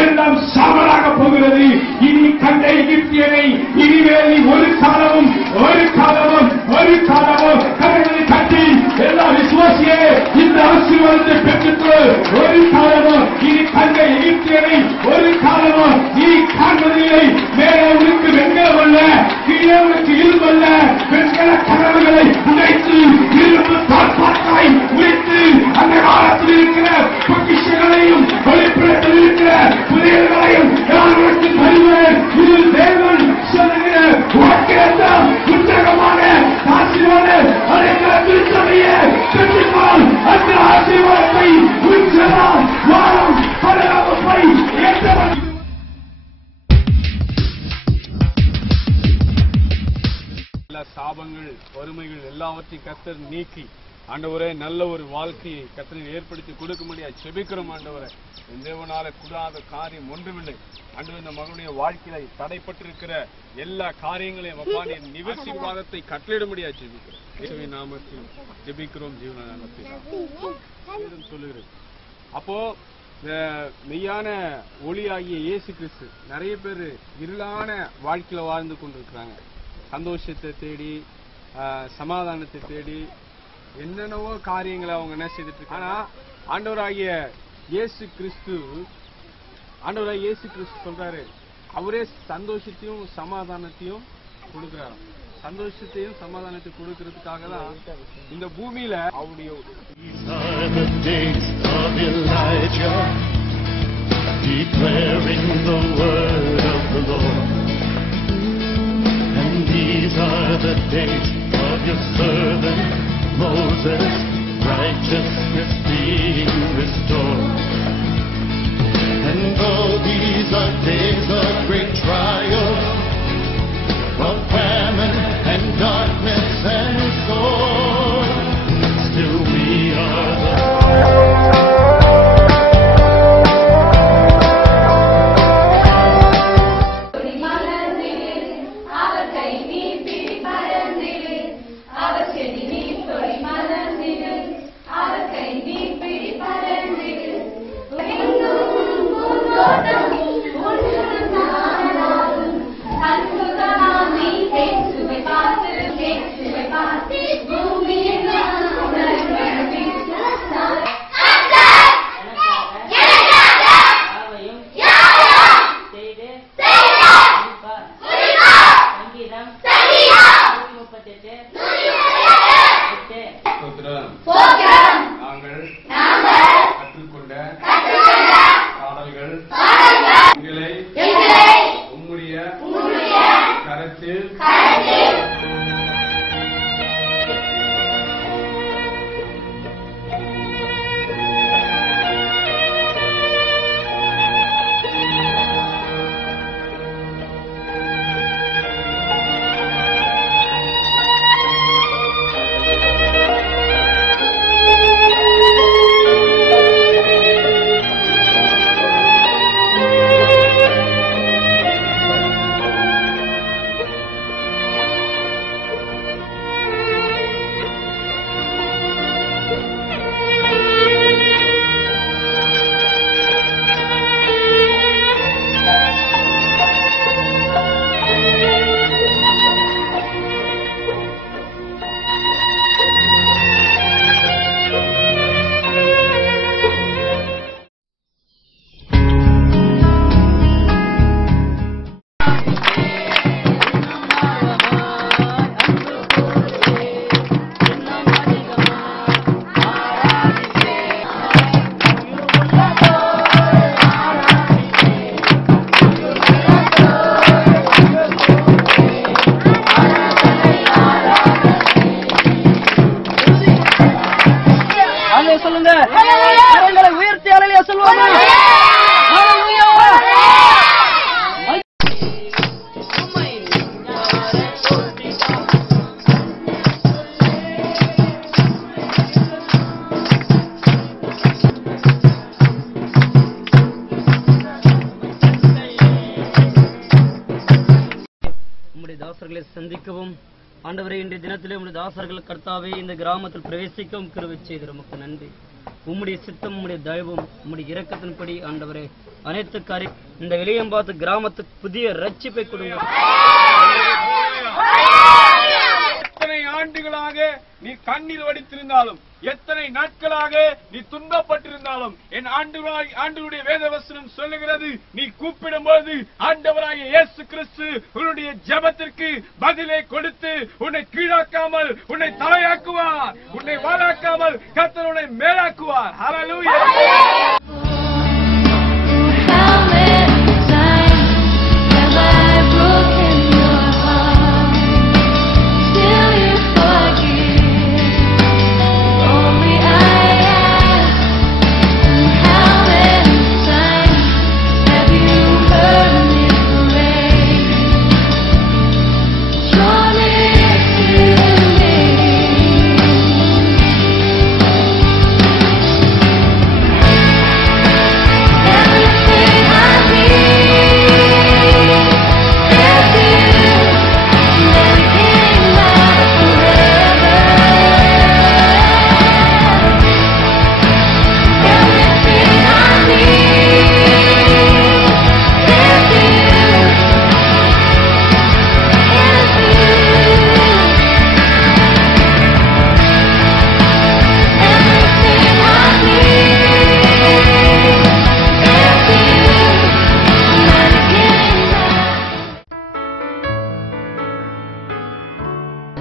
எல்லாம் சாவலாக போகிறது. இனி கண்ட எகிப்தியனை இனிமேல் ஒரு காலமும் கண்களை கட்டி எல்லா விசுவாசியே இந்த ஆசீர்வாதத்தை பெற்றுக்கொள். ஒரு காலமும் இனி கண்ட எகிப்தியனை ஒரு காலமும் நீ காண்பதில்லை. மேலவனுக்கு வெண்கலம் அல்ல, கீழவனுக்கு இரும்பு அல்ல, வெண்கல கனவுகளை உடைத்து இரும்பு தாழ்பாட்டாய் உடைத்து அந்த காலத்தில் இருக்கிற பொக்கிஷங்களையும் வெளிப்புறத்தில் இருக்கிற புதியர்களையும் யாருக்கு தருவேன். இது தேவன் சொல்லுகிற வாக்கியத்தான் புத்தகமான ஆசீர்வாதம். அனைத்து திருச்சபையை பெற்றுக்கொள். அந்த ஆசீர்வாதத்தை உச்சலாம் வாரம் பரவாமை ஏற்றவன் சாபங்கள் வறுமைகள் எல்லாவற்றையும் கர்த்தர் நீக்கி ஆண்டவரே நல்ல ஒரு வாழ்க்கையை கர்த்தர் ஏற்படுத்தி கொடுக்க முடியாது செபிக்கிறோம். ஆண்டவரே தேவனால கூடாத காரியம் ஒன்றுமில்லை. ஆண்டவர் இந்த மகனுடைய வாழ்க்கையில தடைப்பட்டிருக்கிற எல்லா காரியங்களையும் அப்பா நீ நிவர்த்தி வாதத்தை கட்டளிட முடியாது செபிக்கிறோம். நாமத்தில் ஜெபிக்கிறோம் ஜீவன நாமத்தில் சொல்லுகிறேன். அப்போ மெய்யான ஒளியாகிய இயேசு கிறிஸ்து நிறைய பேர் இருளான வாழ்க்கையில வாழ்ந்து கொண்டிருக்கிறாங்க. சந்தோஷத்தை தேடி சமாதானத்தை தேடி என்னென்னவோ காரியங்களை அவங்க என்ன செய்துட்டு இருக்காங்க. ஆனா ஆண்டவராகிய இயேசு கிறிஸ்து சொல்றாரு, அவரே சந்தோஷத்தையும் சமாதானத்தையும் கொடுக்கிறார். சந்தோஷத்தையும் சமாதானத்தையும் கொடுக்கறதுக்காக தான் இந்த பூமியில அவருடைய These are the days of your servant Moses, righteousness being restored. And all these are days of great trial, of famine and darkness and sword. Still we are the சந்திக்கவும் ஆண்டவரே இன்றைய தினத்திலே உம்முடைய தாசர்கள் கர்த்தாவே இந்த கிராமத்தில் பிரவேசிக்கவும் கிருபை செய்து உமக்கு நன்றி. உம்முடைய சித்தம், உம்முடைய தயவும், உம்முடைய இரக்கத்தின்படி ஆண்டவரே அனைத்து காரியம் இந்த இளையம்பாத்து கிராமத்துக்கு புதிய ரட்சிப்பை கொடுங்க. எத்தனை ஆண்டுகளாக நீ கண்ணீர் வடித்திருந்தாலும், எத்தனை நாட்களாக நீ துன்பப்பட்டிருந்தாலும், என் ஆண்டவருடைய வேதவசனம் சொல்லுகிறது, நீ கூப்பிடும்போது ஆண்டவராகிய இயேசு கிறிஸ்து உன்னுடைய ஜெபத்திற்கு பதிலை கொடுத்து உன்னை கீழாக்காமல் உன்னை தலையாக்குவார், உன்னை வாழாக்காமல் கர்த்தர் உன்னை மேலாக்குவார். ஹல்லேலூயா.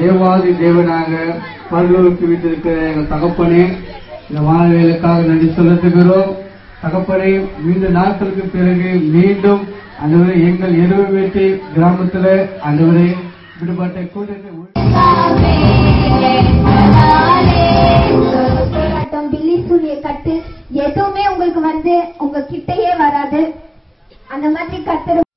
தேவாதி தேவனாக பரலோகத்தில் வீட்டிருக்கிற எங்கள் தகப்பனே, இந்த வானவேலுக்காக நன்றி செலுத்துகிறோம். தகப்பனே, நீண்ட நாட்களுக்கு பிறகு மீண்டும் அந்தவரை எங்கள் எருவு வீட்டு கிராமத்தில் அந்தவரை விடுபட்ட கூட்டத்தை பில்லி சூரிய கட்டு எதுவுமே உங்களுக்கு உங்க கிட்டையே வராது. அந்த மாதிரி கத்தர்